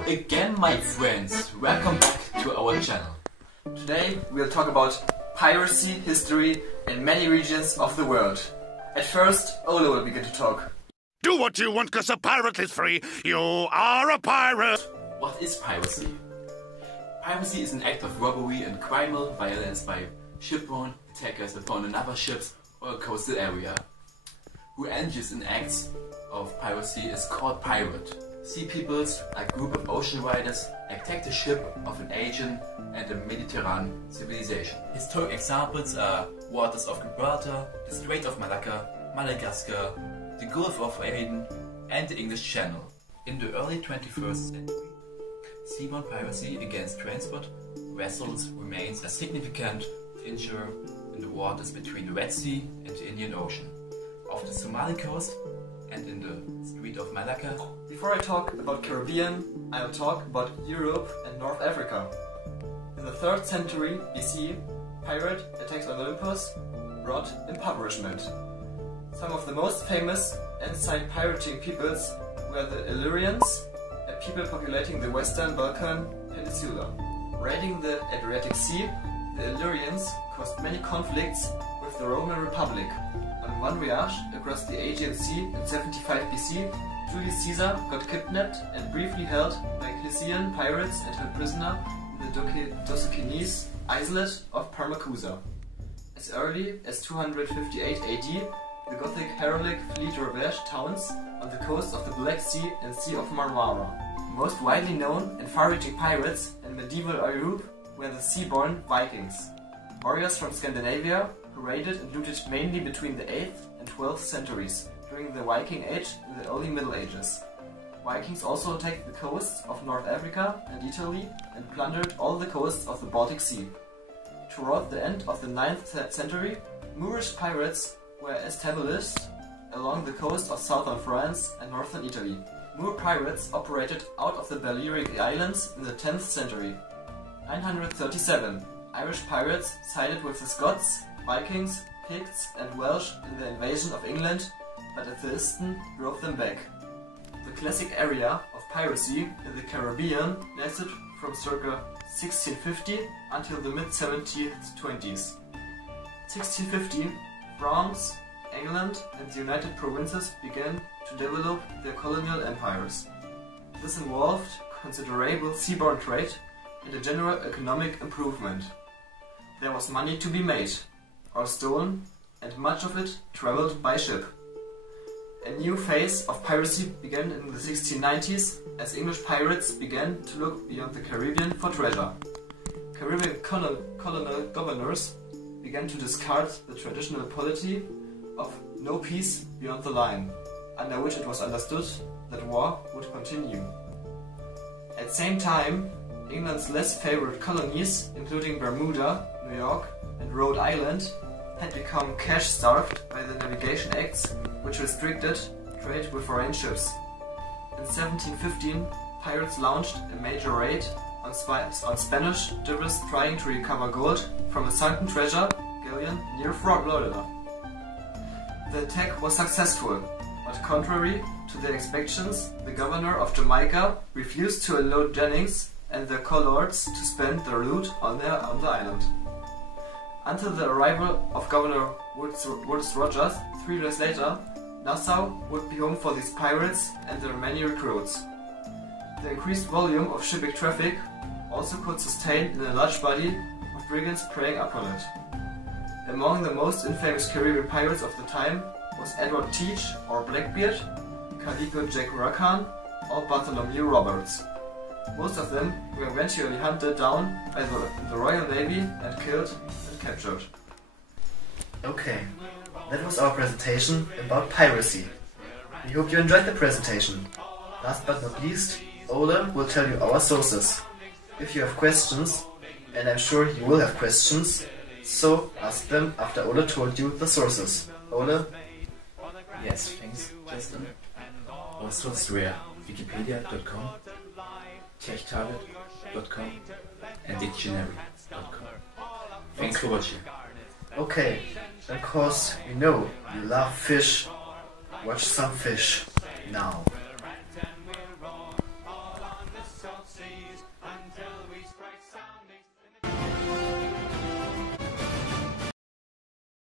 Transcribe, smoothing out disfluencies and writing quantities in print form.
Hello again, my friends. Welcome back to our channel. Today we'll talk about piracy history in many regions of the world. At first, Ola will begin to talk. Do what you want, cause a pirate is free. You are a pirate. What is piracy? Piracy is an act of robbery and criminal violence by shipborne attackers upon another ship's or coastal area. Who engages in acts of piracy is called pirate. Sea peoples, a group of ocean riders, attack the ship of an Asian and a Mediterranean civilization. Historic examples are waters of Gibraltar, the Strait of Malacca, Madagascar, the Gulf of Aden, and the English Channel. In the early 21st century, seaborne piracy against transport vessels remains a significant danger in the waters between the Red Sea and the Indian Ocean, off the Somali coast, and in the Strait of Malacca. Before I talk about Caribbean, I will talk about Europe and North Africa. In the 3rd century BC, pirate attacks on Olympus brought impoverishment. Some of the most famous ancient pirating peoples were the Illyrians, a people populating the Western Balkan Peninsula. Raiding the Adriatic Sea, the Illyrians caused many conflicts with the Roman Republic. On one voyage across the Aegean Sea in 75 BC, Julius Caesar got kidnapped and briefly held by Cilician pirates and held prisoner in the Dodecanese islet of Parmacusa. As early as 258 AD, the Gothic heraldic fleet ravaged towns on the coast of the Black Sea and Sea of Marmara. The most widely known and far-reaching pirates in medieval Europe were the seaborne Vikings, warriors from Scandinavia who raided and looted mainly between the 8th and 12th centuries during the Viking Age in the early Middle Ages. Vikings also attacked the coasts of North Africa and Italy and plundered all the coasts of the Baltic Sea. Toward the end of the 9th century, Moorish pirates were established along the coast of southern France and northern Italy. Moor pirates operated out of the Balearic Islands in the 10th century. 937, Irish pirates sided with the Scots, Vikings, Picts and Welsh in the invasion of England, but Atheism drove them back. The classic area of piracy in the Caribbean lasted from circa 1650 until the mid-1720s. 1650, France, England and the United Provinces began to develop their colonial empires. This involved considerable seaborne trade and a general economic improvement. There was money to be made, or stolen, and much of it traveled by ship. A new phase of piracy began in the 1690s as English pirates began to look beyond the Caribbean for treasure. Caribbean colonial governors began to discard the traditional polity of no peace beyond the line, under which it was understood that war would continue. At the same time, England's less favored colonies, including Bermuda, New York and Rhode Island, had become cash-starved by the Navigation Acts, which restricted trade with foreign ships. In 1715, pirates launched a major raid on Spanish divers trying to recover gold from a sunken treasure galleon near Florida. The attack was successful, but contrary to their expectations, the governor of Jamaica refused to allow Jennings and their coloreds to spend their loot on the island. Until the arrival of Governor Woodes Rogers 3 days later, Nassau would be home for these pirates and their many recruits. The increased volume of shipping traffic also could sustain in a large body of brigands preying upon it. Among the most infamous Caribbean pirates of the time was Edward Teach or Blackbeard, Calico Jack Rackham or Bartholomew Roberts. Most of them were eventually hunted down by the Royal Navy and killed and captured. Okay, that was our presentation about piracy. We hope you enjoyed the presentation. Last but not least, Ola will tell you our sources. If you have questions, and I'm sure you will have questions, so ask them after Ola told you the sources. Ola? Yes, thanks, Justin. Our sources were wikipedia.com, techtarget.com and dictionary.com. Thanks for watching. Okay, of course we know you love fish. Watch some fish now.